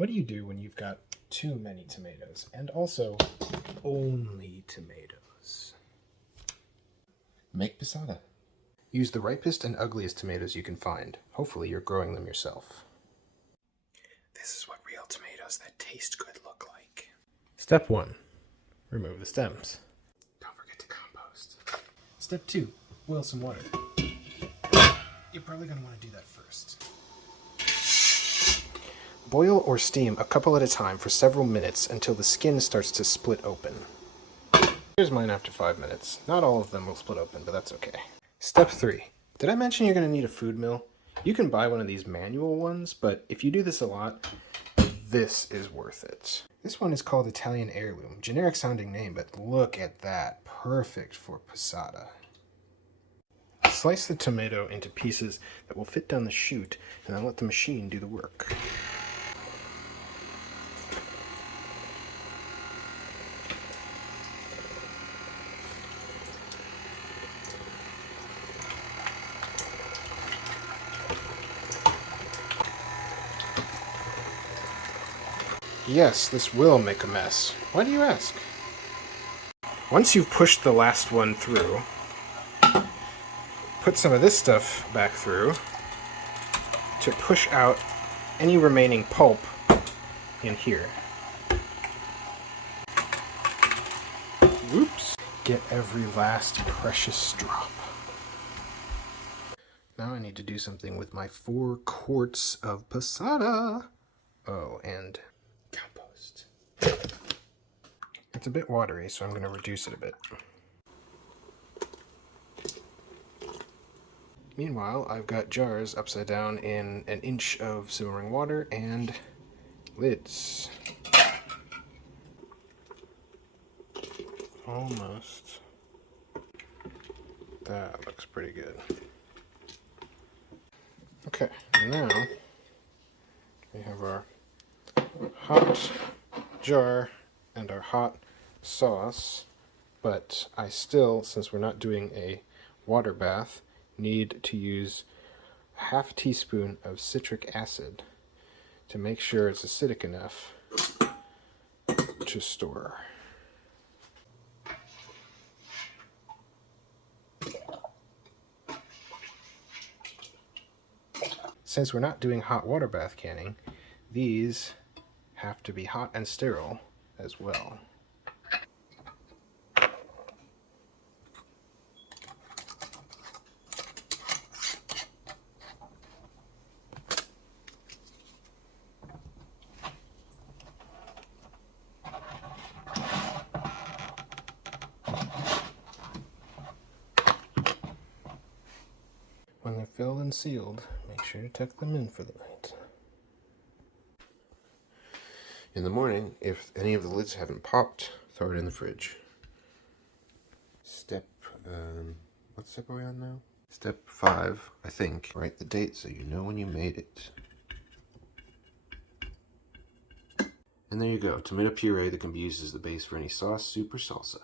What do you do when you've got too many tomatoes, and also only tomatoes? Make passata. Use the ripest and ugliest tomatoes you can find. Hopefully you're growing them yourself. This is what real tomatoes that taste good look like. Step 1. Remove the stems. Don't forget to compost. Step 2. Boil some water. You're probably going to want to do that first. Boil or steam a couple at a time for several minutes until the skin starts to split open. Here's mine after 5 minutes. Not all of them will split open, but that's okay. Step 3. Did I mention you're going to need a food mill? You can buy one of these manual ones, but if you do this a lot, this is worth it. This one is called Italian Heirloom. Generic sounding name, but look at that. Perfect for passata. Slice the tomato into pieces that will fit down the chute, and then let the machine do the work. Yes, this will make a mess. Why do you ask? Once you've pushed the last one through, put some of this stuff back through to push out any remaining pulp in here. Whoops! Get every last precious drop. Now I need to do something with my 4 quarts of passata. Oh, and compost. It's a bit watery, so I'm going to reduce it a bit. Meanwhile, I've got jars upside down in an inch of simmering water and lids. Almost. That looks pretty good. Okay, now we have our hot jar and our hot sauce, but I still, since we're not doing a water bath, need to use a half teaspoon of citric acid to make sure it's acidic enough to store. Since we're not doing hot water bath canning, these have to be hot and sterile as well. When they're filled and sealed, make sure to tuck them in for the night. In the morning, if any of the lids haven't popped, throw it in the fridge. What step are we on now? Step 5, I think. Write the date so you know when you made it. And there you go, tomato puree that can be used as the base for any sauce, soup, or salsa.